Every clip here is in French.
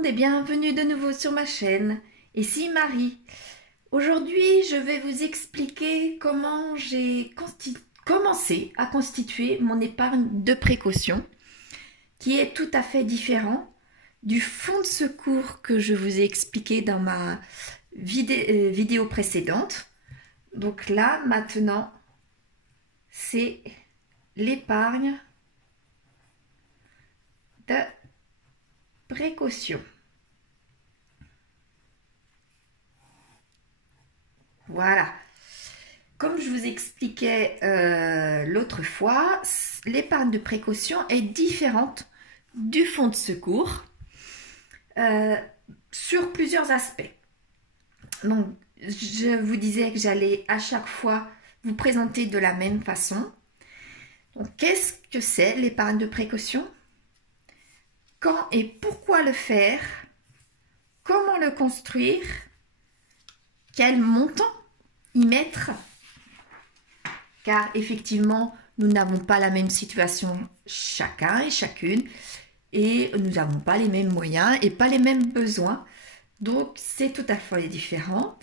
monde et bienvenue de nouveau sur ma chaîne. Ici Marie. Aujourd'hui, je vais vous expliquer comment j'ai commencé à constituer mon épargne de précaution qui est tout à fait différent du fonds de secours que je vous ai expliqué dans ma vidéo précédente. Donc là, maintenant, c'est l'épargne de précaution. Voilà. Comme je vous expliquais l'autre fois, l'épargne de précaution est différente du fonds de secours sur plusieurs aspects. Donc, je vous disais que j'allais à chaque fois vous présenter de la même façon. Donc, qu'est-ce que c'est l'épargne de précaution? Quand et pourquoi le faire? Comment le construire? Quel montant y mettre? Car effectivement, nous n'avons pas la même situation chacun et chacune et nous n'avons pas les mêmes moyens et pas les mêmes besoins. Donc, c'est tout à fait différent.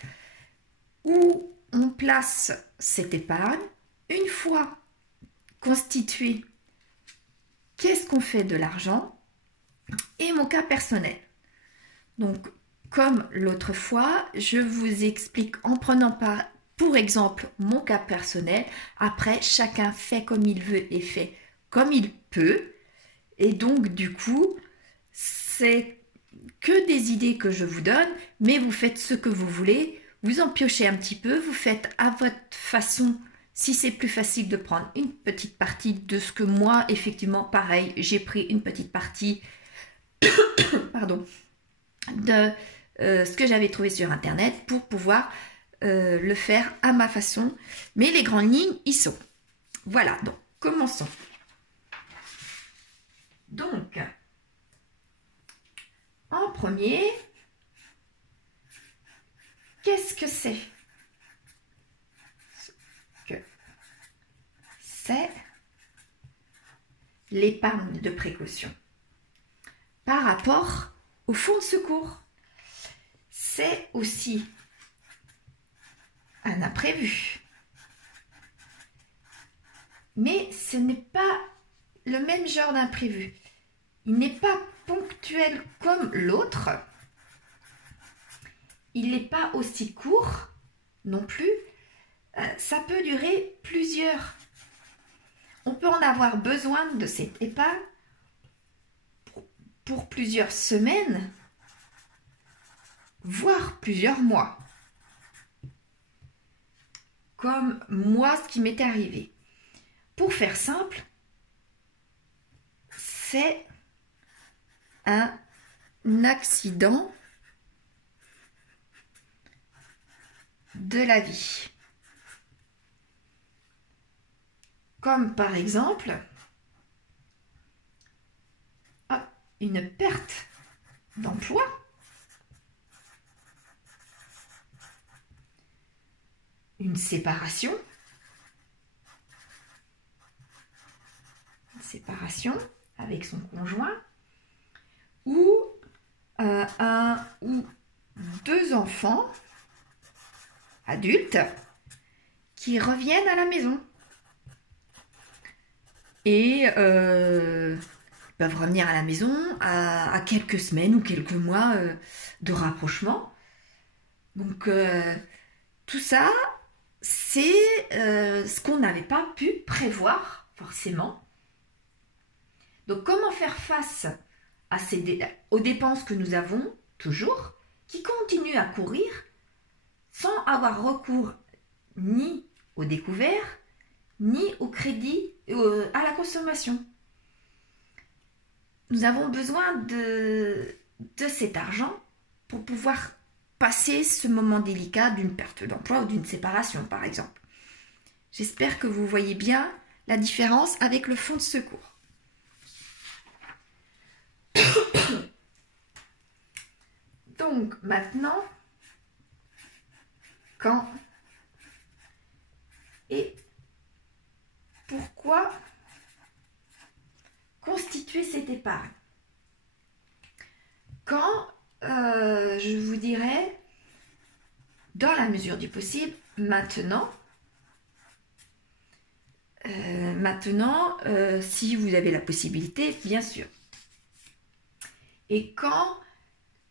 Où on place cette épargne, une fois constituée, qu'est-ce qu'on fait de l'argent? Et mon cas personnel. Donc, comme l'autre fois, je vous explique en prenant pour exemple mon cas personnel. Après, chacun fait comme il veut et fait comme il peut. Et donc, du coup, c'est que des idées que je vous donne, mais vous faites ce que vous voulez. Vous en piochez un petit peu, vous faites à votre façon. Si c'est plus facile de prendre une petite partie de ce que moi, effectivement, pareil, j'ai pris une petite partie pardon, de ce que j'avais trouvé sur internet pour pouvoir le faire à ma façon, mais les grandes lignes y sont. Voilà, donc commençons. Donc en premier, qu'est-ce que c'est? C'est l'épargne de précaution par rapport au fonds de secours. C'est aussi un imprévu. Mais ce n'est pas le même genre d'imprévu. Il n'est pas ponctuel comme l'autre. Il n'est pas aussi court non plus. Ça peut durer plusieurs. On peut en avoir besoin de cette épargne pour plusieurs semaines, voire plusieurs mois. Comme moi, ce qui m'est arrivé. Pour faire simple, c'est un accident de la vie. Comme par exemple, une perte d'emploi, une séparation avec son conjoint, ou un ou deux enfants adultes qui reviennent à la maison et peuvent revenir à la maison à quelques semaines ou quelques mois de rapprochement. Donc tout ça, c'est ce qu'on n'avait pas pu prévoir forcément. Donc comment faire face à aux dépenses que nous avons toujours, qui continuent à courir sans avoir recours ni au découvert, ni au crédit, à la consommation. Nous avons besoin de cet argent pour pouvoir passer ce moment délicat d'une perte d'emploi ou d'une séparation, par exemple. J'espère que vous voyez bien la différence avec le fonds de secours. Donc, maintenant, quand et pourquoi constituer cette épargne? Quand la mesure du possible, maintenant, si vous avez la possibilité, bien sûr. Et quand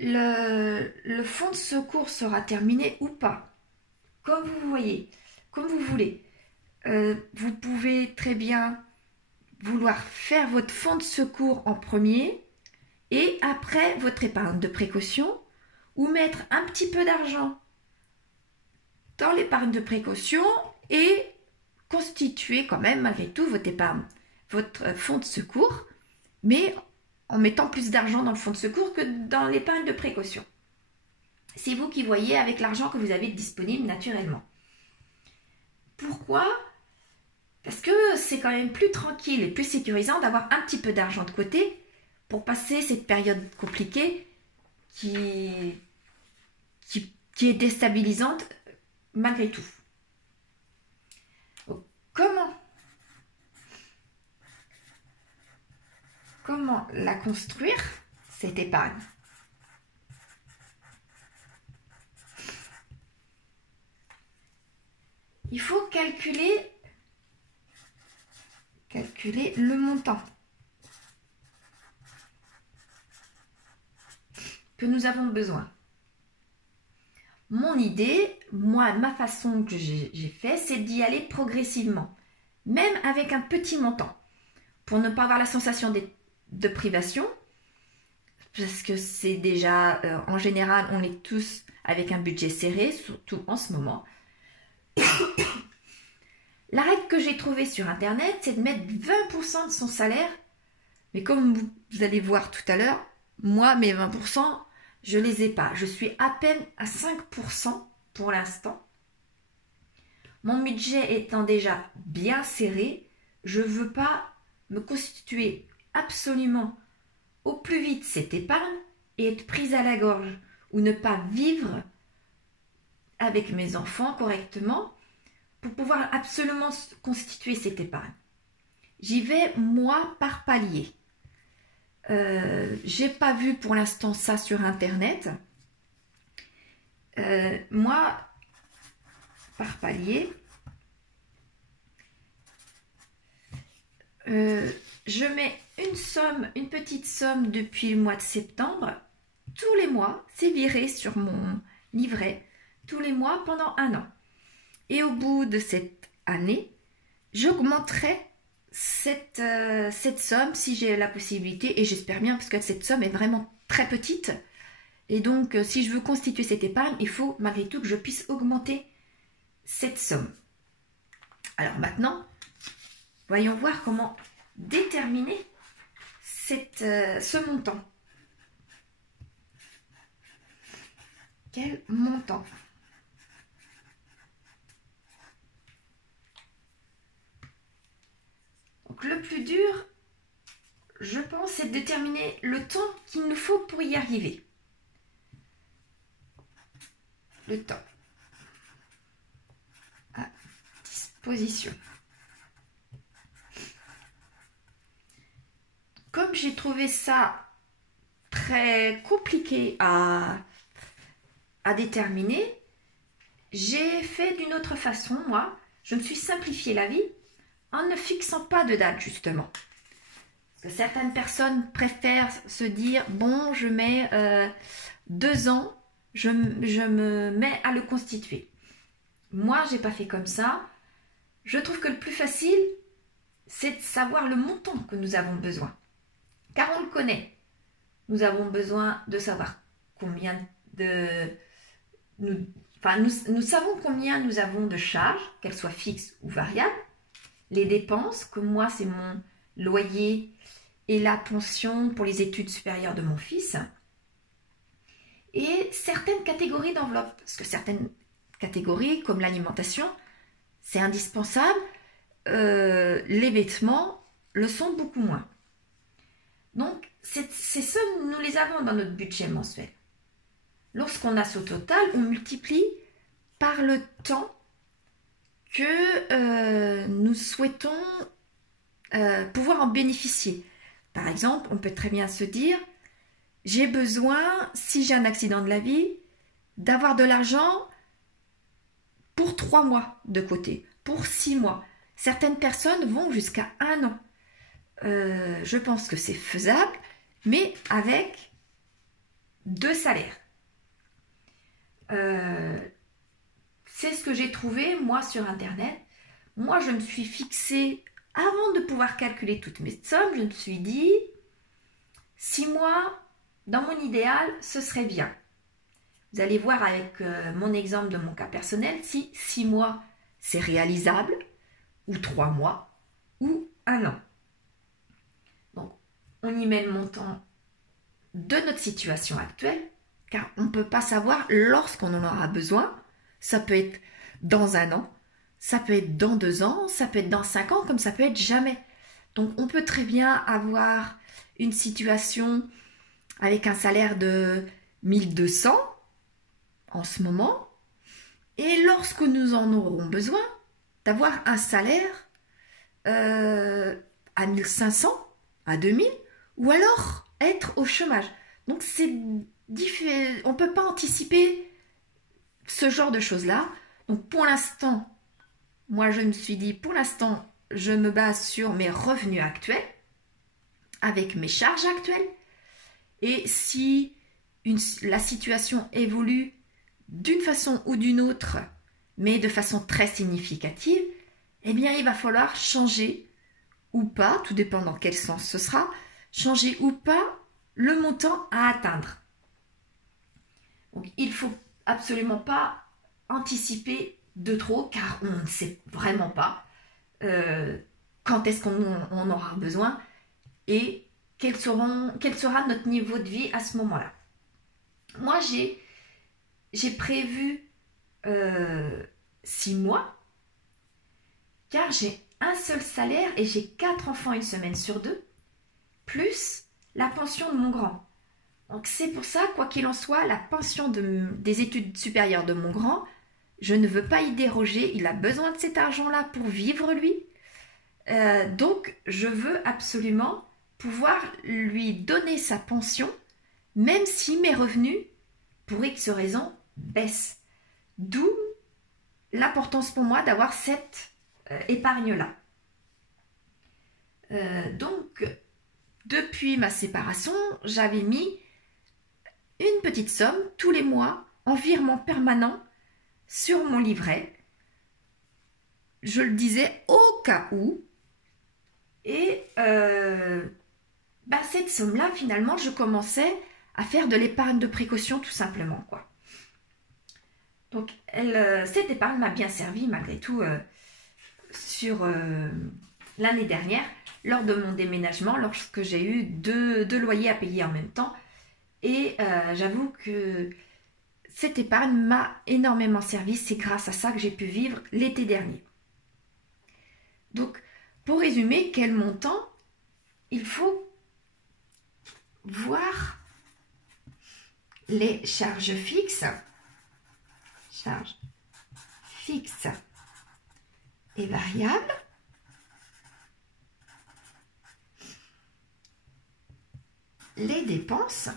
le fonds de secours sera terminé ou pas, comme vous voyez, comme vous voulez, vous pouvez très bien vouloir faire votre fonds de secours en premier et après votre épargne de précaution, ou mettre un petit peu d'argent dans l'épargne de précaution et constituer quand même malgré tout votre épargne, votre fonds de secours, mais en mettant plus d'argent dans le fonds de secours que dans l'épargne de précaution. C'est vous qui voyez avec l'argent que vous avez disponible naturellement. Pourquoi ? Parce que c'est quand même plus tranquille et plus sécurisant d'avoir un petit peu d'argent de côté pour passer cette période compliquée qui est déstabilisante malgré tout. Donc, comment la construire, cette épargne? Il faut calculer le montant que nous avons besoin. Mon idée, ma façon que j'ai fait, c'est d'y aller progressivement, même avec un petit montant, pour ne pas avoir la sensation de privation, parce que c'est déjà, en général, on est tous avec un budget serré, surtout en ce moment. La règle que j'ai trouvée sur Internet, c'est de mettre 20% de son salaire, mais comme vous allez voir tout à l'heure, moi, mes 20%, je ne les ai pas. Je suis à peine à 5% pour l'instant. Mon budget étant déjà bien serré, je ne veux pas me constituer absolument au plus vite cette épargne et être prise à la gorge ou ne pas vivre avec mes enfants correctement pour pouvoir absolument constituer cette épargne. J'y vais moi par palier. J'ai pas vu pour l'instant ça sur Internet. Moi, par palier, je mets une petite somme depuis le mois de septembre. Tous les mois, c'est viré sur mon livret. Tous les mois pendant 1 an. Et au bout de cette année, j'augmenterai cette somme si j'ai la possibilité, et j'espère bien parce que cette somme est vraiment très petite, et donc si je veux constituer cette épargne, il faut malgré tout que je puisse augmenter cette somme. Alors maintenant, voyons voir comment déterminer ce montant. Quel montant ? Donc le plus dur, je pense, c'est de déterminer le temps qu'il nous faut pour y arriver. Le temps à disposition. Comme j'ai trouvé ça très compliqué à déterminer, j'ai fait d'une autre façon, moi. Je me suis simplifié la vie en ne fixant pas de date, justement. Parce que certaines personnes préfèrent se dire, bon, je mets 2 ans, je me mets à le constituer. Moi, j'ai pas fait comme ça. Je trouve que le plus facile, c'est de savoir le montant que nous avons besoin. Car on le connaît. Nous avons besoin de savoir combien nous savons combien nous avons de charges, qu'elles soient fixes ou variables. Les dépenses, comme moi, c'est mon loyer et la pension pour les études supérieures de mon fils. Et certaines catégories d'enveloppes, parce que certaines catégories, comme l'alimentation, c'est indispensable. Les vêtements le sont beaucoup moins. Donc, ces sommes, nous les avons dans notre budget mensuel. Lorsqu'on a ce total, on multiplie par le temps que nous souhaitons pouvoir en bénéficier. Par exemple, on peut très bien se dire, j'ai besoin, si j'ai un accident de la vie, d'avoir de l'argent 3 mois de côté, pour 6 mois. Certaines personnes vont jusqu'à 1 an. Je pense que c'est faisable, mais avec 2 salaires. C'est ce que j'ai trouvé, moi, sur Internet. Moi, je me suis fixée, avant de pouvoir calculer toutes mes sommes, je me suis dit, 6 mois, dans mon idéal, ce serait bien. Vous allez voir avec mon exemple de mon cas personnel, si 6 mois, c'est réalisable, ou 3 mois, ou 1 an. Donc, on y met le montant de notre situation actuelle, car on ne peut pas savoir lorsqu'on en aura besoin. Ça peut être dans 1 an, ça peut être dans 2 ans, ça peut être dans 5 ans, comme ça peut être jamais. Donc, on peut très bien avoir une situation avec un salaire de 1200 en ce moment, et lorsque nous en aurons besoin, d'avoir un salaire à 1500, à 2000, ou alors être au chômage. Donc, on ne peut pas anticiper ce genre de choses-là. Donc, pour l'instant, moi, je me suis dit, pour l'instant, je me base sur mes revenus actuels, avec mes charges actuelles. Et si la situation évolue d'une façon ou d'une autre, mais de façon très significative, eh bien, il va falloir changer ou pas, tout dépend dans quel sens ce sera, changer ou pas le montant à atteindre. Donc, il ne faut absolument pas anticiper de trop, car on ne sait vraiment pas quand est-ce qu'on aura besoin et quel sera notre niveau de vie à ce moment-là. Moi, j'ai prévu 6 mois, car j'ai un seul salaire et j'ai 4 enfants 1 semaine sur 2, plus la pension de mon grand. Donc c'est pour ça, quoi qu'il en soit, la pension des études supérieures de mon grand, je ne veux pas y déroger, il a besoin de cet argent-là pour vivre lui. Donc je veux absolument pouvoir lui donner sa pension, même si mes revenus, pour X raisons, baissent. D'où l'importance pour moi d'avoir cette épargne-là. Donc, depuis ma séparation, j'avais mis une petite somme tous les mois en virement permanent sur mon livret. Je le disais au cas où. Et cette somme-là, finalement, je commençais à faire de l'épargne de précaution tout simplement, quoi. Donc, cette épargne m'a bien servi malgré tout sur l'année dernière, lors de mon déménagement, lorsque j'ai eu deux loyers à payer en même temps. Et j'avoue que cette épargne m'a énormément servi. C'est grâce à ça que j'ai pu vivre l'été dernier. Donc, pour résumer, quel montant il faut voir les charges fixes. Charges fixes et variables. Les dépenses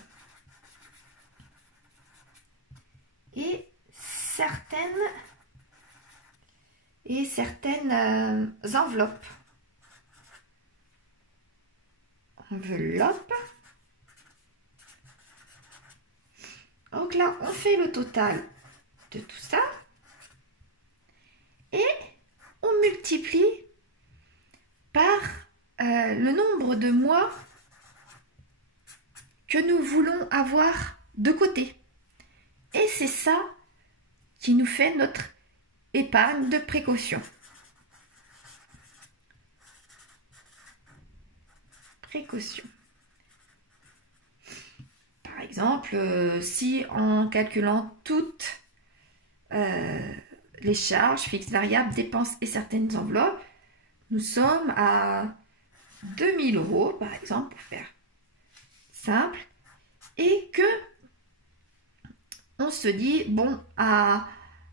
et certaines enveloppes. Donc là, on fait le total de tout ça et on multiplie par le nombre de mois que nous voulons avoir de côté. Et c'est ça qui nous fait notre épargne de précaution. Par exemple, si en calculant toutes les charges fixes, variables, dépenses et certaines enveloppes, nous sommes à 2000 € par exemple, pour faire simple, et que on se dit, bon,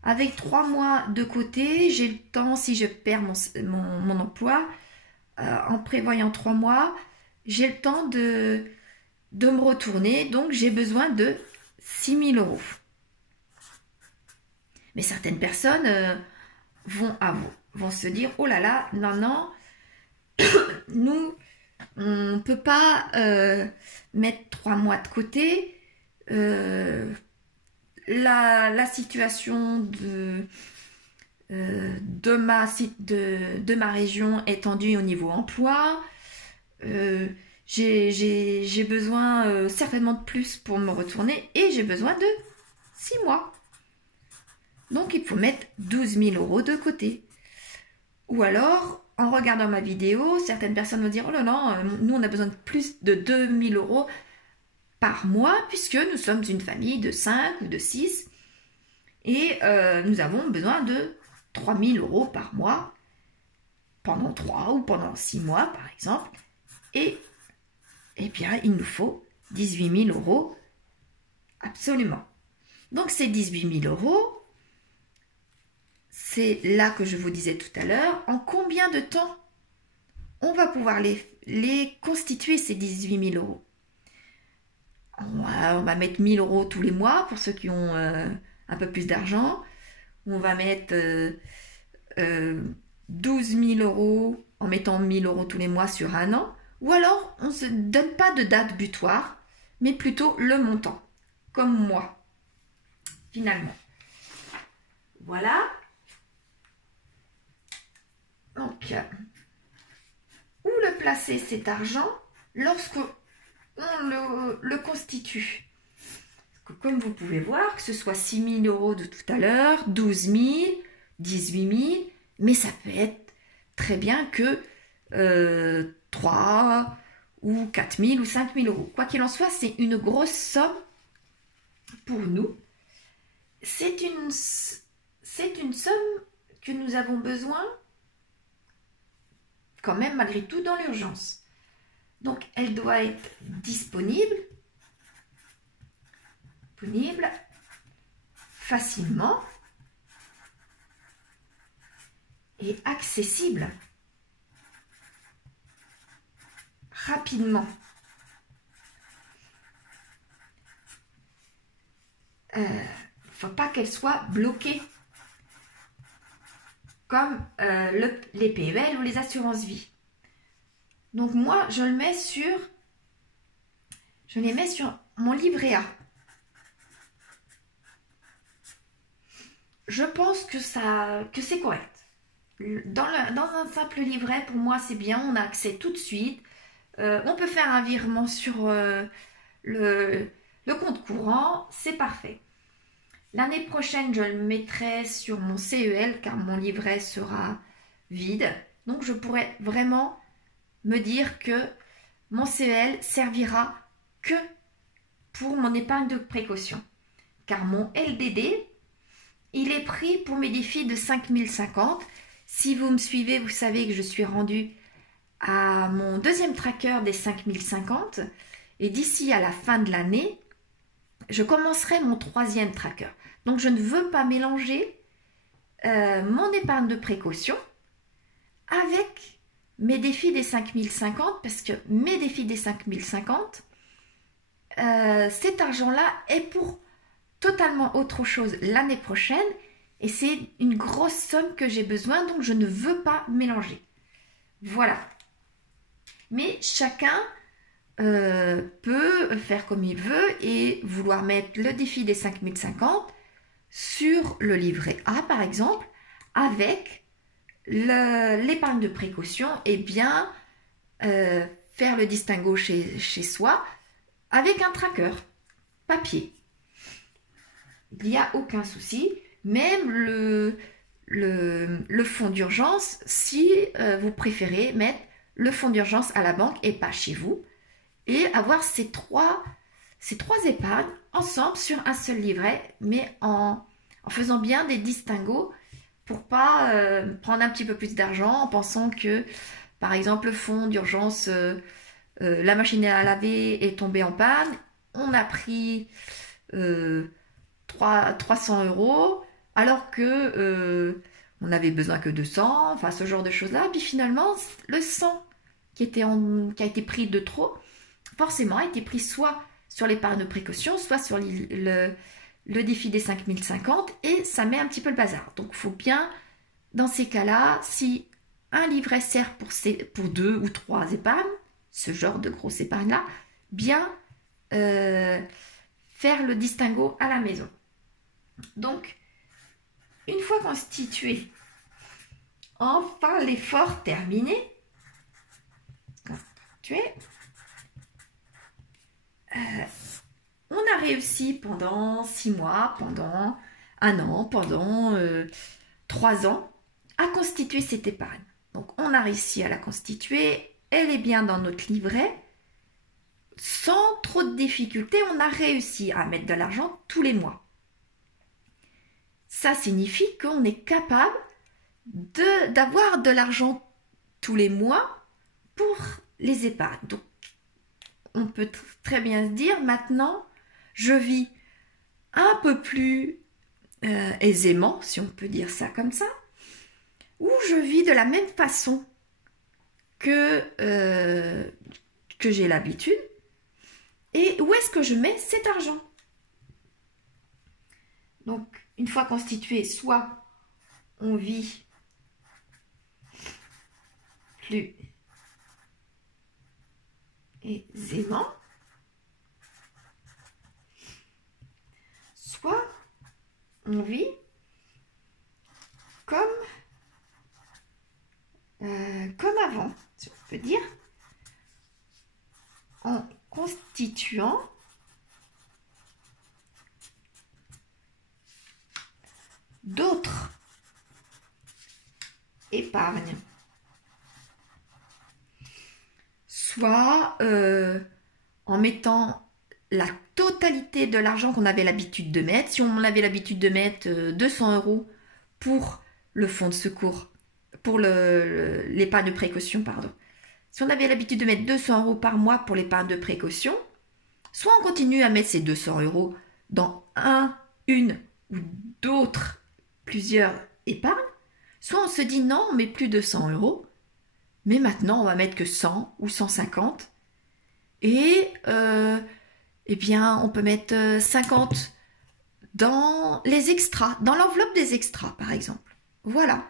avec 3 mois de côté, j'ai le temps, si je perds mon emploi, en prévoyant 3 mois, j'ai le temps de me retourner, donc j'ai besoin de 6000 €. Mais certaines personnes vont se dire, oh là là, non, non, nous, on ne peut pas mettre 3 mois de côté. La situation de ma région est tendue au niveau emploi. J'ai besoin certainement de plus pour me retourner et j'ai besoin de 6 mois. Donc, il faut mettre 12 000 € de côté. Ou alors, en regardant ma vidéo, certaines personnes vont dire « Oh là là, nous on a besoin de plus de 2 000 € par mois puisque nous sommes une famille de 5 ou de 6 et nous avons besoin de 3 000 € par mois pendant 3 ou pendant 6 mois par exemple. Et bien, il nous faut 18 000 € absolument. Donc, ces 18 000 €, c'est là que je vous disais tout à l'heure, en combien de temps on va pouvoir les constituer, ces 18 000 €. On va mettre 1 000 € tous les mois pour ceux qui ont un peu plus d'argent. On va mettre 12 000 € en mettant 1 000 € tous les mois sur un an. Ou alors, on ne se donne pas de date butoir, mais plutôt le montant, comme moi, finalement. Voilà. Donc, où le placer cet argent lorsque on le constitue? Comme vous pouvez voir, que ce soit 6 000 € de tout à l'heure, 12 000, 18 000, mais ça peut être très bien que 3 ou 4 000 ou 5 000 €. Quoi qu'il en soit, c'est une grosse somme pour nous. C'est une somme que nous avons besoin quand même malgré tout dans l'urgence. Donc, elle doit être disponible facilement et accessible rapidement. Il ne faut pas qu'elle soit bloquée comme les PEL ou les assurances vie. Donc moi, je les mets sur mon livret A. Je pense que c'est correct. Dans un simple livret, pour moi, c'est bien. On a accès tout de suite. On peut faire un virement sur le compte courant. C'est parfait. L'année prochaine, je le mettrai sur mon CEL car mon livret sera vide. Donc, je pourrais vraiment me dire que mon CEL servira que pour mon épargne de précaution. Car mon LDD, il est pris pour mes défis de 5050. Si vous me suivez, vous savez que je suis rendue à mon deuxième tracker des 5050. Et d'ici à la fin de l'année, je commencerai mon troisième tracker. Donc, je ne veux pas mélanger mon épargne de précaution avec mes défis des 5050 parce que mes défis des 5050, cet argent-là est pour totalement autre chose l'année prochaine et c'est une grosse somme que j'ai besoin, donc je ne veux pas mélanger. Voilà. Mais chacun peut faire comme il veut et vouloir mettre le défi des 5050 sur le livret A par exemple avec l'épargne de précaution et bien faire le distinguo chez soi avec un tracker papier. Il n'y a aucun souci, même le fonds d'urgence, si vous préférez mettre le fonds d'urgence à la banque et pas chez vous, et avoir ces trois épargnes ensemble sur un seul livret, mais en faisant bien des distinguos pour pas prendre un petit peu plus d'argent en pensant que, par exemple, le fonds d'urgence, la machine à laver est tombée en panne, on a pris 300 €, alors que on n'avait besoin que de 100, enfin ce genre de choses-là. Puis finalement, le 100 qui a été pris de trop, forcément a été pris soit sur l'épargne de précaution, soit sur le défi des 5050, et ça met un petit peu le bazar. Donc il faut bien Dans ces cas-là, si un livret sert pour 2 ou 3 épargnes, ce genre de grosse épargne-là, bien faire le distinguo à la maison. Donc, une fois constitué, enfin l'effort terminé, on a réussi pendant 6 mois, pendant 1 an, pendant 3 ans à constituer cette épargne. Donc on a réussi à la constituer, elle est bien dans notre livret, sans trop de difficultés, on a réussi à mettre de l'argent tous les mois. Ça signifie qu'on est capable d'avoir de l'argent tous les mois pour les épargnes. Donc on peut très bien se dire, maintenant je vis un peu plus aisément, si on peut dire ça comme ça, ou je vis de la même façon que j'ai l'habitude, et où est-ce que je mets cet argent? Donc, une fois constitué, soit on vit plus aisément, soit on vit comme avant, si on peut dire, en constituant d'autres épargnes, soit en mettant la totalité de l'argent qu'on avait l'habitude de mettre. Si on avait l'habitude de mettre 200 € pour le fonds de secours, pour l'épargne de précaution, pardon. Si on avait l'habitude de mettre 200 € par mois pour l'épargne de précaution, soit on continue à mettre ces 200 € dans une ou d'autres, plusieurs épargnes, soit on se dit non, on met plus de 100 €, mais maintenant on va mettre que 100 ou 150, et eh bien on peut mettre 50 dans les extras, dans l'enveloppe des extras par exemple. Voilà,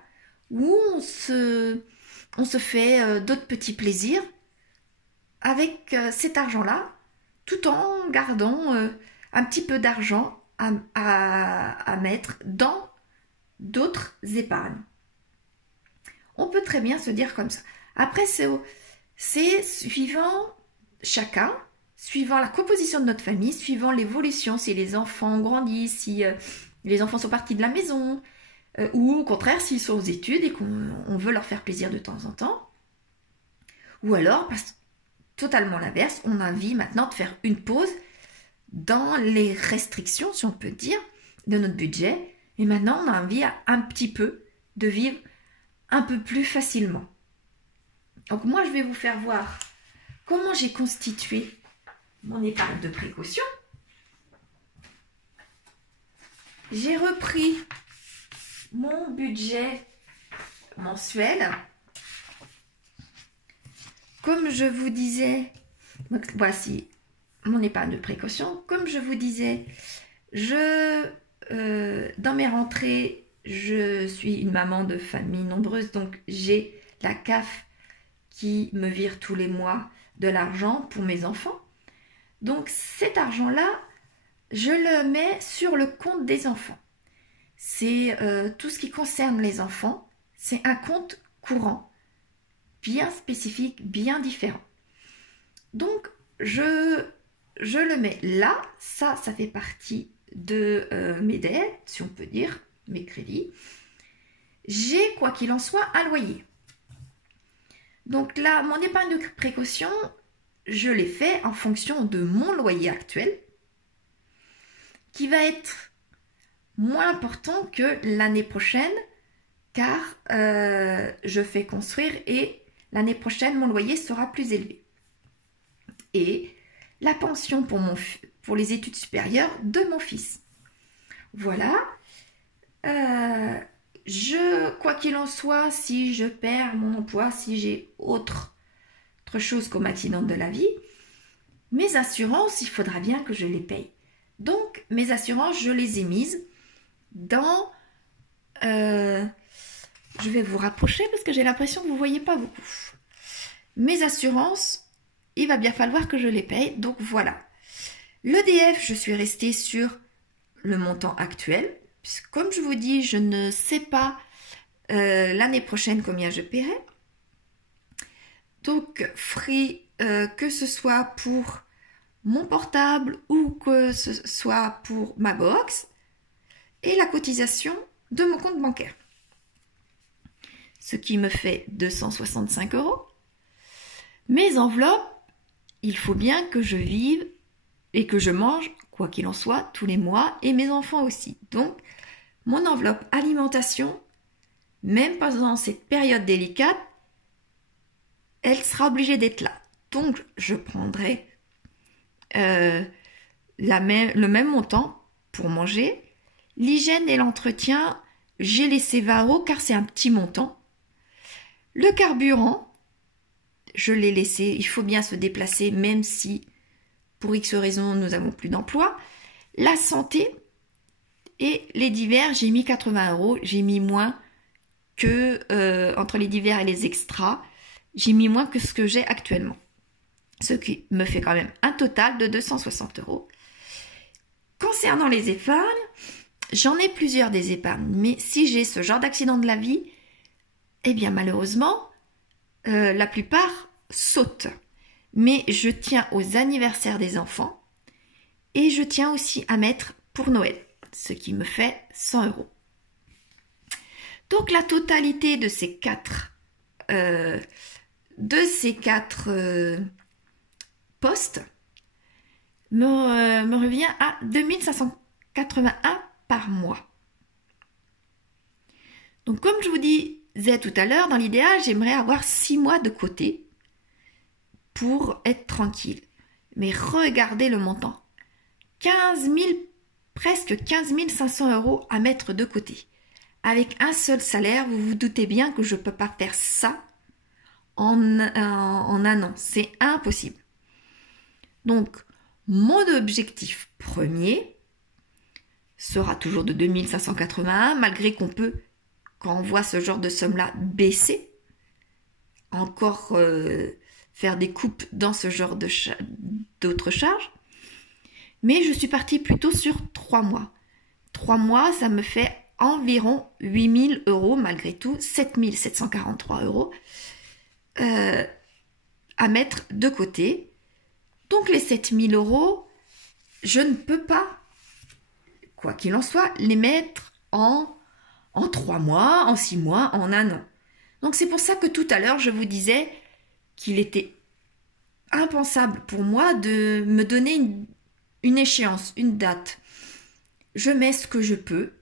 où on se fait d'autres petits plaisirs avec cet argent-là, tout en gardant un petit peu d'argent à mettre dans d'autres épargnes. On peut très bien se dire comme ça. Après, c'est suivant chacun, suivant la composition de notre famille, suivant l'évolution, si les enfants grandissent, si les enfants sont partis de la maison, ou au contraire s'ils sont aux études et qu'on veut leur faire plaisir de temps en temps. Ou alors, totalement l'inverse, on a envie maintenant de faire une pause dans les restrictions, si on peut dire, de notre budget. Et maintenant, on a envie un petit peu de vivre un peu plus facilement. Donc moi, je vais vous faire voir comment j'ai constitué mon épargne de précaution. J'ai repris mon budget mensuel. Comme je vous disais, donc voici mon épargne de précaution. Comme je vous disais, dans mes rentrées, je suis une maman de famille nombreuse, donc j'ai la CAF qui me vire tous les mois de l'argent pour mes enfants. Donc cet argent-là, je le mets sur le compte des enfants. C'est tout ce qui concerne les enfants. C'est un compte courant, bien spécifique, bien différent. Donc je le mets là. Ça fait partie de mes dettes, si on peut dire, mes crédits. J'ai, quoi qu'il en soit, un loyer. Donc là, mon épargne de précaution, je l'ai fait en fonction de mon loyer actuel, qui va être moins important que l'année prochaine, car je fais construire et l'année prochaine, mon loyer sera plus élevé. Et la pension pour les études supérieures de mon fils. Voilà. Quoi qu'il en soit, si je perds mon emploi, si j'ai autre chose comme accident de la vie, mes assurances, il faudra bien que je les paye. Donc, mes assurances, je les ai mises dans je vais vous rapprocher parce que j'ai l'impression que vous ne voyez pas beaucoup. Mes assurances, il va bien falloir que je les paye, donc voilà. L'EDF, je suis restée sur le montant actuel. Puisque, comme je vous dis, je ne sais pas l'année prochaine combien je paierai. Donc, Free, que ce soit pour mon portable ou que ce soit pour ma box, et la cotisation de mon compte bancaire. Ce qui me fait 265 €. Mes enveloppes, il faut bien que je vive et que je mange, quoi qu'il en soit, tous les mois, et mes enfants aussi. Donc, mon enveloppe alimentation, même pendant cette période délicate, elle sera obligée d'être là. Donc, je prendrai le même montant pour manger. L'hygiène et l'entretien, j'ai laissé 20 € car c'est un petit montant. Le carburant, je l'ai laissé, il faut bien se déplacer même si pour X raisons nous n'avons plus d'emploi. La santé et les divers, j'ai mis 80 €, j'ai mis moins que entre les divers et les extras, j'ai mis moins que ce que j'ai actuellement. Ce qui me fait quand même un total de 260 €. Concernant les épargnes, j'en ai plusieurs des épargnes, mais si j'ai ce genre d'accident de la vie, eh bien malheureusement, la plupart sautent. Mais je tiens aux anniversaires des enfants et je tiens aussi à mettre pour Noël, ce qui me fait 100 €. Donc la totalité de ces quatre postes me revient à 2581 par mois. Donc comme je vous disais tout à l'heure, dans l'idéal, j'aimerais avoir 6 mois de côté pour être tranquille. Mais regardez le montant. presque 15 500 € à mettre de côté. Avec un seul salaire, vous vous doutez bien que je ne peux pas faire ça en un an. C'est impossible. Donc, mon objectif premier sera toujours de 2581, malgré qu'on peut, quand on voit ce genre de somme-là, baisser, encore faire des coupes dans ce genre d'autres charges. Mais je suis partie plutôt sur 3 mois. 3 mois, ça me fait environ 8 000 € malgré tout, 7 743 € à mettre de côté. Donc les 7 000 €, je ne peux pas, quoi qu'il en soit, les mettre en 3 mois, en 6 mois, en 1 an. Donc c'est pour ça que tout à l'heure, je vous disais qu'il était impensable pour moi de me donner une échéance, une date. Je mets ce que je peux.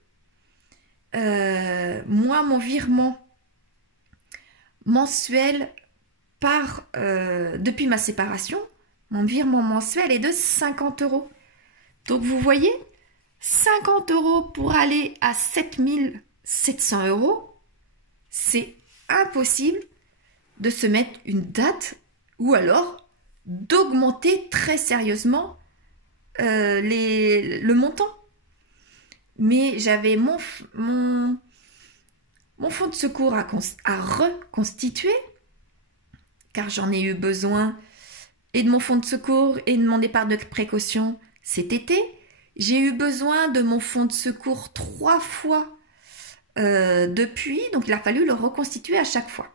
Moi, mon virement mensuel depuis ma séparation, mon virement mensuel est de 50 €. Donc vous voyez, 50 € pour aller à 7 700 €, c'est impossible de se mettre une date ou alors d'augmenter très sérieusement le montant. Mais j'avais mon fonds de secours à reconstituer, car j'en ai eu besoin, et de mon fonds de secours et de mon épargne de précaution cet été. J'ai eu besoin de mon fonds de secours 3 fois depuis, donc il a fallu le reconstituer à chaque fois.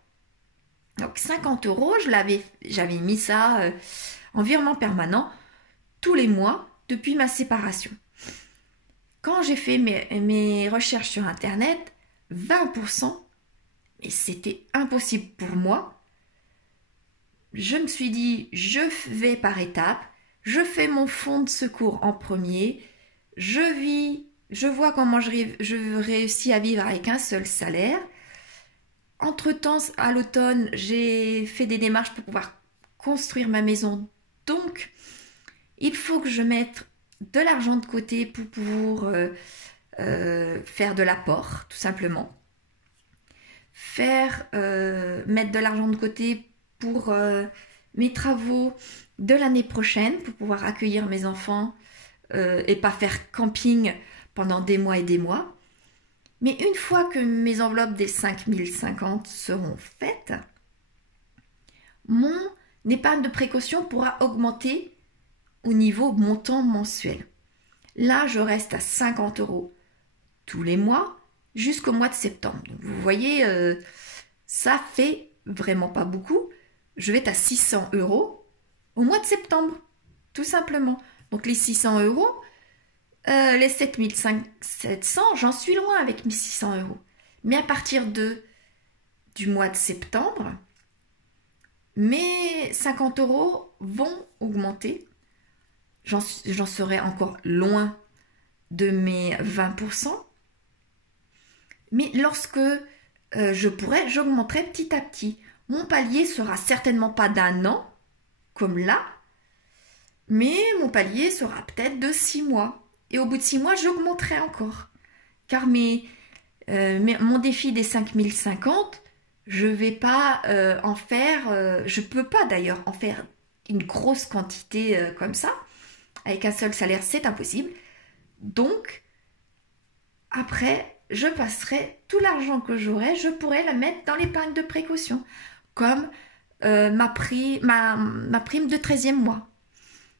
Donc 50 €, j'avais mis ça en virement permanent tous les mois depuis ma séparation. Quand j'ai fait mes recherches sur internet, 20%, mais c'était impossible pour moi. Je me suis dit, je vais par étapes, je fais mon fonds de secours en premier, je vois comment je réussis à vivre avec un seul salaire. Entre-temps, à l'automne, j'ai fait des démarches pour pouvoir construire ma maison. Donc, il faut que je mette de l'argent de côté pour pouvoir faire de l'apport, tout simplement. Mettre de l'argent de côté pour mes travaux de l'année prochaine, pour pouvoir accueillir mes enfants et pas faire camping pendant des mois et des mois. Mais une fois que mes enveloppes des 5050 seront faites, mon épargne de précaution pourra augmenter au niveau montant mensuel. Là, je reste à 50 € tous les mois jusqu'au mois de septembre. Donc, vous voyez, ça fait vraiment pas beaucoup. Je vais être à 600 € au mois de septembre, tout simplement. Donc les 600 €, les 7700, j'en suis loin avec mes 600 €. Mais à partir du mois de septembre, mes 50 € vont augmenter. J'en serai encore loin de mes 20%. Mais lorsque je pourrai, j'augmenterai petit à petit. Mon palier sera certainement pas d'1 an, comme là, mais mon palier sera peut-être de 6 mois. Et au bout de 6 mois, j'augmenterai encore. Car mon défi des 5050, je ne vais pas en faire, je ne peux pas d'ailleurs en faire une grosse quantité comme ça. Avec un seul salaire, c'est impossible. Donc, après, je passerai tout l'argent que j'aurai, je pourrai la mettre dans l'épargne de précaution, comme ma prime de 13e mois,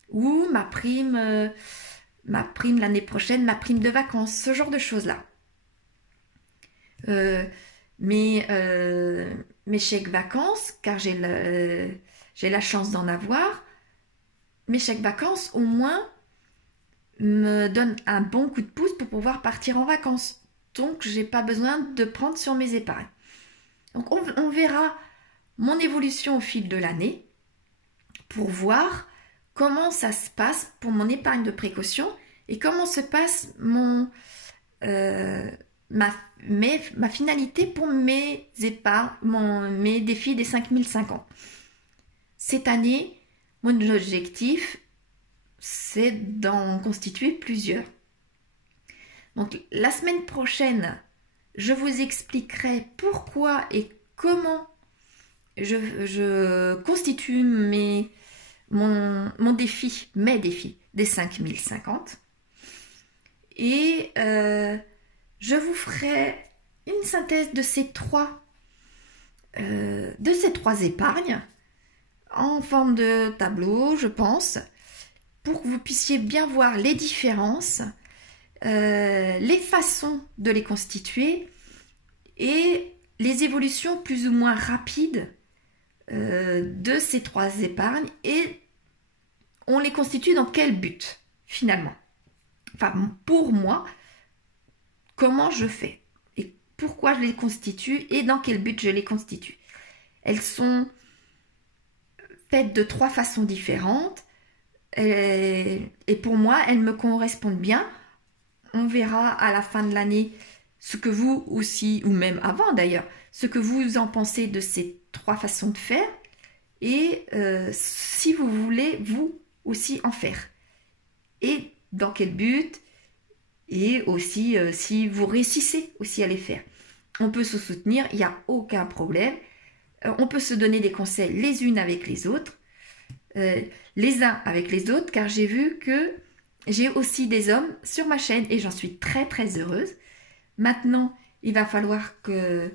ou ma prime l'année prochaine, ma prime de vacances, ce genre de choses-là. Mes chèques vacances, car j'ai la chance d'en avoir, mes chèques vacances, au moins, me donnent un bon coup de pouce pour pouvoir partir en vacances. Donc, je n'ai pas besoin de prendre sur mes épargnes. Donc, on verra mon évolution au fil de l'année pour voir comment ça se passe pour mon épargne de précaution et comment se passe ma finalité pour mes épargnes, mes défis des 5050. Cette année, mon objectif, c'est d'en constituer plusieurs. Donc, la semaine prochaine, je vous expliquerai pourquoi et comment je constitue mes défis des 5050. Et je vous ferai une synthèse de ces trois épargnes en forme de tableau, je pense, pour que vous puissiez bien voir les différences, les façons de les constituer et les évolutions plus ou moins rapides de ces trois épargnes et on les constitue dans quel but finalement. Enfin, pour moi, comment je fais et pourquoi je les constitue et dans quel but je les constitue. Elles sont faites de trois façons différentes et pour moi, elles me correspondent bien. On verra à la fin de l'année ce que vous aussi, ou même avant d'ailleurs, ce que vous en pensez de ces trois façons de faire et si vous voulez vous aussi en faire et dans quel but et aussi si vous réussissez aussi à les faire. On peut se soutenir, il n'y a aucun problème. On peut se donner des conseils les unes avec les autres, les uns avec les autres, car j'ai vu que j'ai aussi des hommes sur ma chaîne et j'en suis très très heureuse. Maintenant, il va falloir que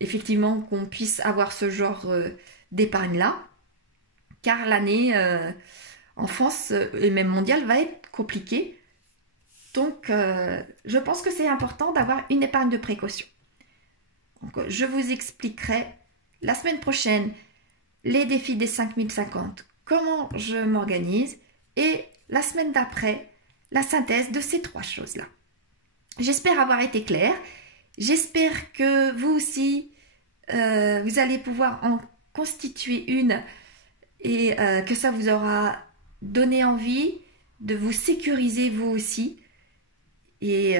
effectivement qu'on puisse avoir ce genre d'épargne là, car l'année en France et même mondiale va être compliquée. Donc, je pense que c'est important d'avoir une épargne de précaution. Donc, je vous expliquerai la semaine prochaine les défis des 5050, comment je m'organise et la semaine d'après, la synthèse de ces trois choses-là. J'espère avoir été claire. J'espère que vous aussi, vous allez pouvoir en constituer une et que ça vous aura donné envie de vous sécuriser vous aussi et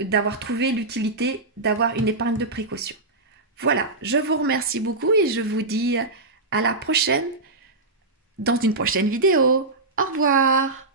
d'avoir trouvé l'utilité d'avoir une épargne de précaution. Voilà, je vous remercie beaucoup et je vous dis à la prochaine dans une prochaine vidéo. Au revoir.